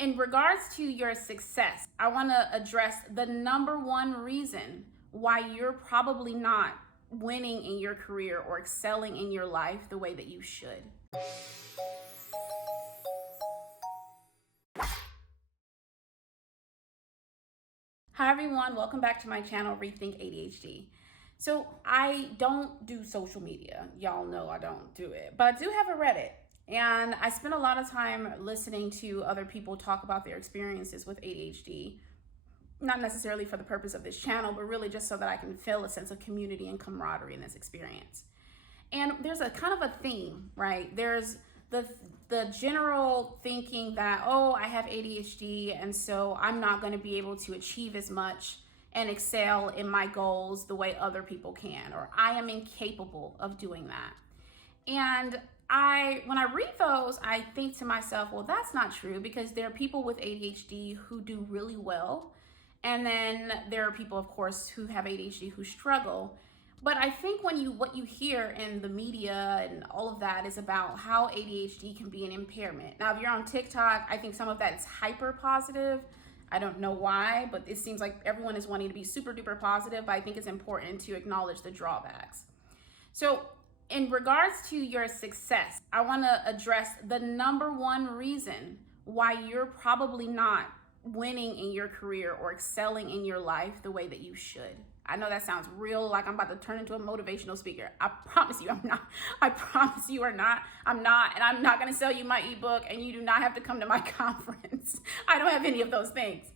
in regards to your success, I want to address the number one reason why you're probably not winning in your career or excelling in your life the way that you should. Hi everyone, welcome back to my channel, Rethink ADHD. So I don't do social media. Y'all know I don't do it, but I do have a Reddit. And I spend a lot of time listening to other people talk about their experiences with ADHD, not necessarily for the purpose of this channel, but really just so that I can feel a sense of community and camaraderie in this experience. And there's a kind of a theme, right? There's the general thinking that, oh, I have ADHD, and so I'm not going to be able to achieve as much and excel in my goals the way other people can, or I am incapable of doing that. And when I read those, I think to myself, well, that's not true, because there are people with ADHD who do really well. And then there are people, of course, who have ADHD who struggle. But I think what you hear in the media and all of that is about how ADHD can be an impairment. Now, if you're on TikTok, I think some of that is hyper positive. I don't know why, but it seems like everyone is wanting to be super duper positive, but I think it's important to acknowledge the drawbacks. So in regards to your success, I want to address the number one reason why you're probably not winning in your career or excelling in your life the way that you should. I know that sounds real like I'm about to turn into a motivational speaker. I promise you I'm not. I promise you I'm not. And I'm not going to sell you my ebook, and you do not have to come to my conference. I don't have any of those things.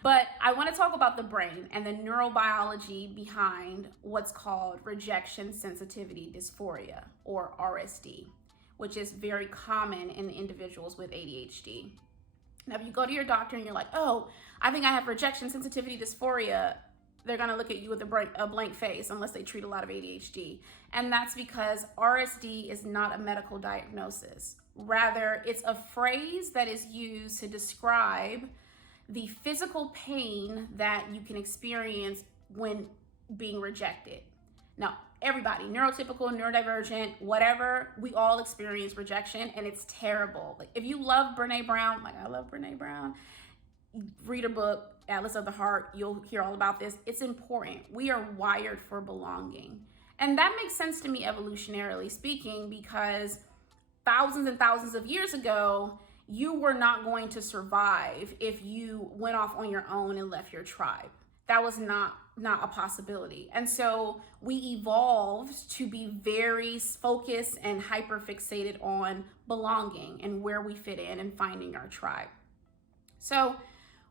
But I want to talk about the brain and the neurobiology behind what's called rejection sensitivity dysphoria, or RSD, which is very common in individuals with ADHD. Now, if you go to your doctor and you're like, oh, I think I have rejection sensitivity dysphoria, they're going to look at you with a blank face unless they treat a lot of ADHD. And that's because RSD is not a medical diagnosis. Rather, it's a phrase that is used to describe the physical pain that you can experience when being rejected. Now, everybody, neurotypical, neurodivergent, whatever, we all experience rejection, and it's terrible. Like, if you love Brene Brown, like I love Brene Brown, read a book, Atlas of the Heart, you'll hear all about this. It's important. We are wired for belonging. And that makes sense to me evolutionarily speaking, because thousands and thousands of years ago, you were not going to survive if you went off on your own and left your tribe. That was not a possibility. And so we evolved to be very focused and hyper fixated on belonging and where we fit in and finding our tribe. So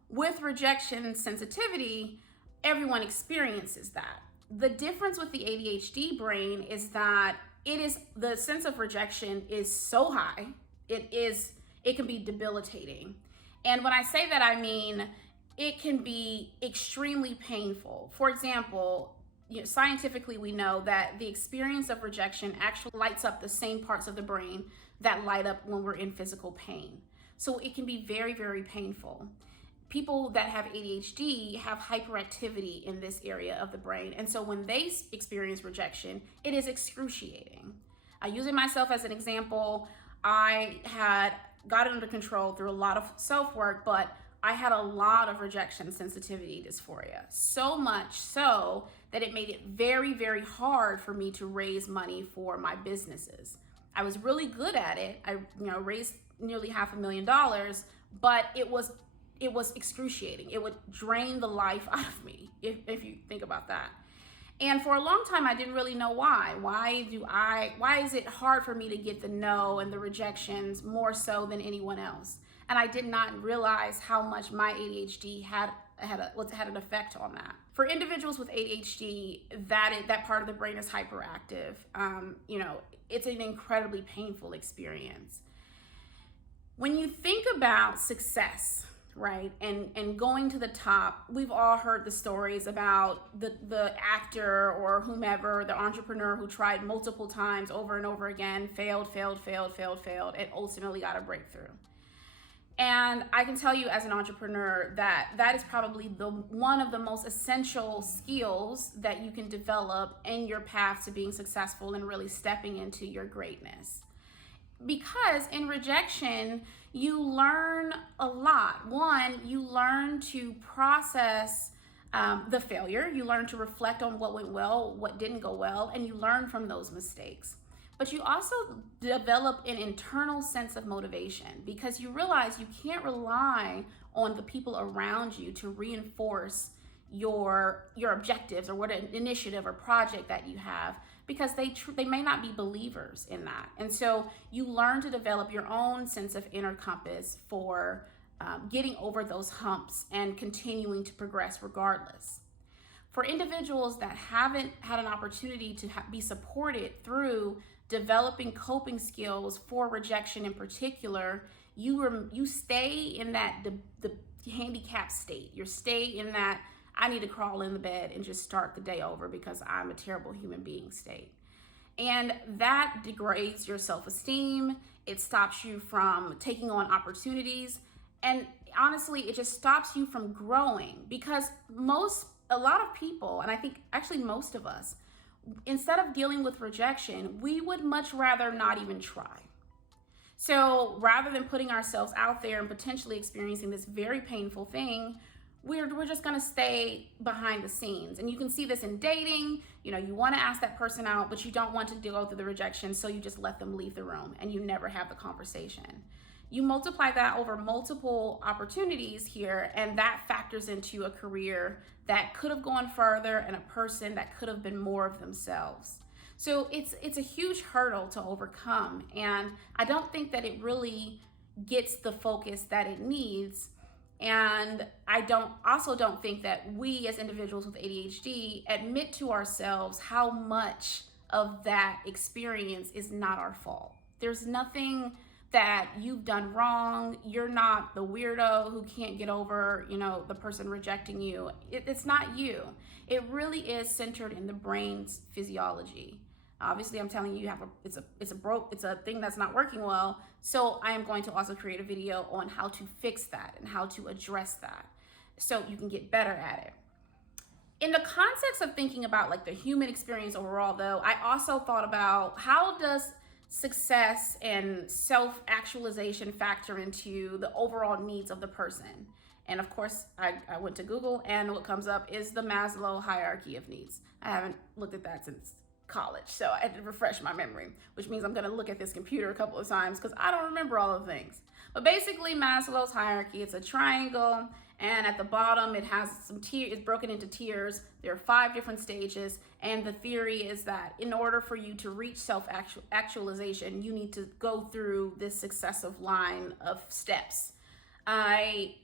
with rejection sensitivity, everyone experiences that. The difference with the ADHD brain is that the sense of rejection is so high, it can be debilitating. And when I say that, I mean it can be extremely painful. For example, scientifically we know that the experience of rejection actually lights up the same parts of the brain that light up when we're in physical pain. So it can be very, very painful. People that have ADHD have hyperactivity in this area of the brain. And so when they experience rejection, it is excruciating. Using myself as an example, I had got it under control through a lot of self-work, but I had a lot of rejection sensitivity dysphoria. So much so that it made it very, very hard for me to raise money for my businesses. I was really good at it. I raised nearly $500,000, but it was excruciating. It would drain the life out of me, if you think about that. And for a long time, I didn't really know why. Why is it hard for me to get the no and the rejections more so than anyone else? And I did not realize how much my ADHD had an effect on that. For individuals with ADHD, that part of the brain is hyperactive. It's an incredibly painful experience. When you think about success, right, and going to the top, we've all heard the stories about the actor or whomever, the entrepreneur who tried multiple times over and over again, failed, and ultimately got a breakthrough. And I can tell you as an entrepreneur that is probably one of the most essential skills that you can develop in your path to being successful and really stepping into your greatness. because in rejection, you learn a lot. One, you learn to process the failure. You learn to reflect on what went well, what didn't go well, and you learn from those mistakes. But you also develop an internal sense of motivation because you realize you can't rely on the people around you to reinforce your objectives or what an initiative or project that you have, because they may not be believers in that. And so you learn to develop your own sense of inner compass for getting over those humps and continuing to progress regardless. For individuals that haven't had an opportunity to be supported through developing coping skills for rejection in particular, you stay in that the handicapped state. You stay in that I need to crawl in the bed and just start the day over because I'm a terrible human being state. And that degrades your self-esteem. It stops you from taking on opportunities. And honestly, it just stops you from growing because a lot of people, and I think actually most of us, instead of dealing with rejection, we would much rather not even try. So rather than putting ourselves out there and potentially experiencing this very painful thing, we're just gonna stay behind the scenes. And you can see this in dating. You know, you wanna ask that person out, but you don't want to go through the rejection, so you just let them leave the room and you never have the conversation. You multiply that over multiple opportunities here, and that factors into a career that could have gone further and a person that could have been more of themselves. So it's a huge hurdle to overcome, and I don't think that it really gets the focus that it needs. And I also don't think that we as individuals with ADHD admit to ourselves how much of that experience is not our fault. There's nothing that you've done wrong. You're not the weirdo who can't get over, the person rejecting you. It's not you. It really is centered in the brain's physiology. Obviously, I'm telling you, it's a thing that's not working well. So I am going to also create a video on how to fix that and how to address that so you can get better at it. In the context of thinking about like the human experience overall, though, I also thought about how does success and self-actualization factor into the overall needs of the person. And of course, I went to Google, and what comes up is the Maslow hierarchy of needs. I haven't looked at that since college, so I had to refresh my memory, which means I'm going to look at this computer a couple of times because I don't remember all of the things. But basically, Maslow's hierarchy, it's a triangle, and at the bottom it has some tiers. It's broken into tiers. There are 5 different stages, and the theory is that in order for you to reach self-actualization, you need to go through this successive line of steps. I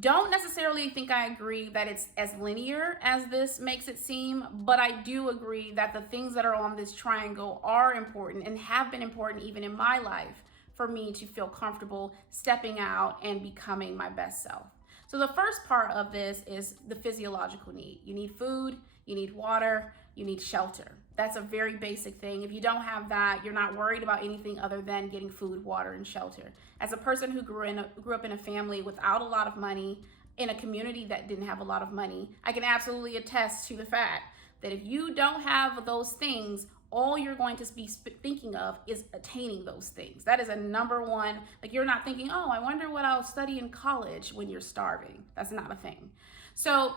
don't necessarily think I agree that it's as linear as this makes it seem, but I do agree that the things that are on this triangle are important and have been important even in my life for me to feel comfortable stepping out and becoming my best self. So the first part of this is the physiological need. You need food, you need water, you need shelter. That's a very basic thing. If you don't have that, you're not worried about anything other than getting food, water, and shelter. As a person who grew up in a family without a lot of money, in a community that didn't have a lot of money, I can absolutely attest to the fact that if you don't have those things, all you're going to be thinking of is attaining those things. That is a number one. Like, you're not thinking, oh, I wonder what I'll study in college when you're starving. That's not a thing. So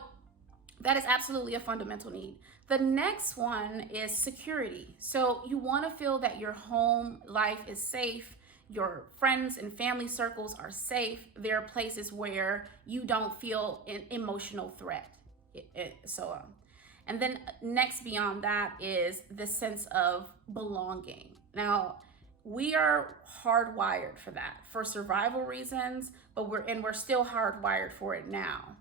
that is absolutely a fundamental need. The next one is security. So you want to feel that your home life is safe, your friends and family circles are safe. There are places where you don't feel an emotional threat, so on. And then next beyond that is the sense of belonging. Now, we are hardwired for that for survival reasons, but we're still hardwired for it now.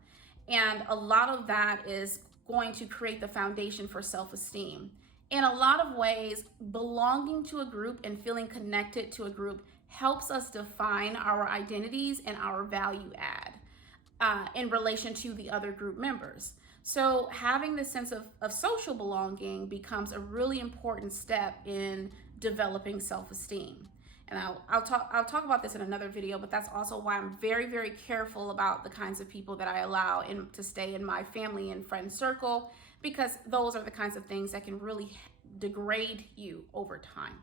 And a lot of that is going to create the foundation for self-esteem. In a lot of ways, belonging to a group and feeling connected to a group helps us define our identities and our value add in relation to the other group members. So having this sense of social belonging becomes a really important step in developing self-esteem. And I'll talk about this in another video, but that's also why I'm very, very careful about the kinds of people that I allow to stay in my family and friend circle, because those are the kinds of things that can really degrade you over time.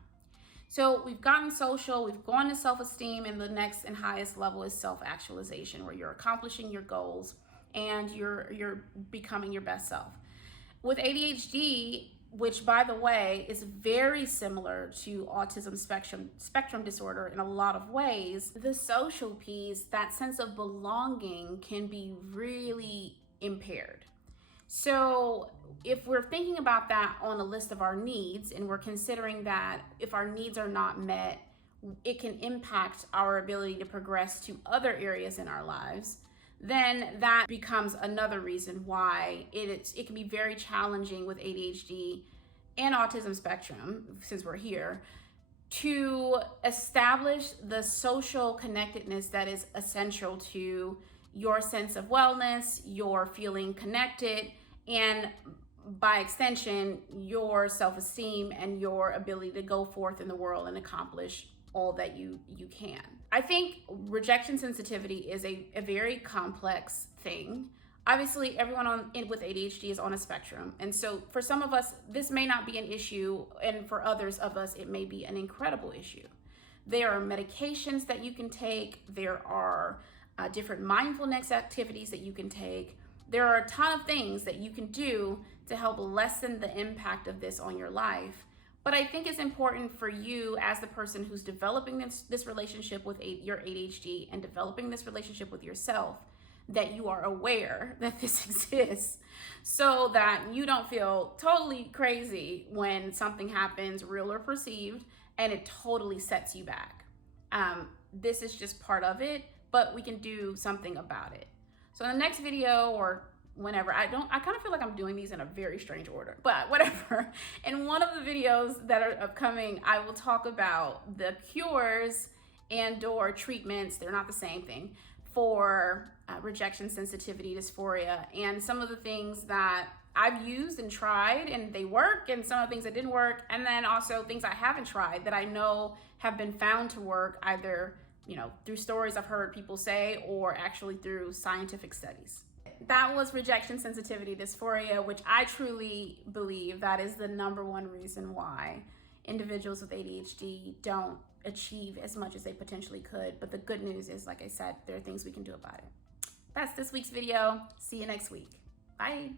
So we've gotten social, we've gone to self-esteem, and the next and highest level is self-actualization, where you're accomplishing your goals and you're becoming your best self. With ADHD, which by the way is very similar to autism spectrum disorder in a lot of ways, the social piece, that sense of belonging, can be really impaired. So if we're thinking about that on a list of our needs, and we're considering that if our needs are not met, it can impact our ability to progress to other areas in our lives, then that becomes another reason why it can be very challenging with ADHD and autism spectrum, since we're here, to establish the social connectedness that is essential to your sense of wellness, your feeling connected, and by extension, your self-esteem and your ability to go forth in the world and accomplish all that you can. I think rejection sensitivity is a very complex thing. Obviously, everyone with ADHD is on a spectrum. And so for some of us, this may not be an issue. And for others of us, it may be an incredible issue. There are medications that you can take. There are different mindfulness activities that you can take. There are a ton of things that you can do to help lessen the impact of this on your life. But I think it's important for you, as the person who's developing this relationship with your ADHD and developing this relationship with yourself, that you are aware that this exists, so that you don't feel totally crazy when something happens, real or perceived, and it totally sets you back. This is just part of it, but we can do something about it. So in the next video, or whenever, I kind of feel like I'm doing these in a very strange order, but whatever. In one of the videos that are upcoming, I will talk about the cures and/or treatments, they're not the same thing, for rejection sensitivity dysphoria, and some of the things that I've used and tried and they work, and some of the things that didn't work, and then also things I haven't tried that I know have been found to work, either through stories I've heard people say or actually through scientific studies. That was rejection sensitivity dysphoria, which I truly believe that is the #1 reason why individuals with ADHD don't achieve as much as they potentially could. But the good news is, like I said, there are things we can do about it. That's this week's video. See you next week. Bye.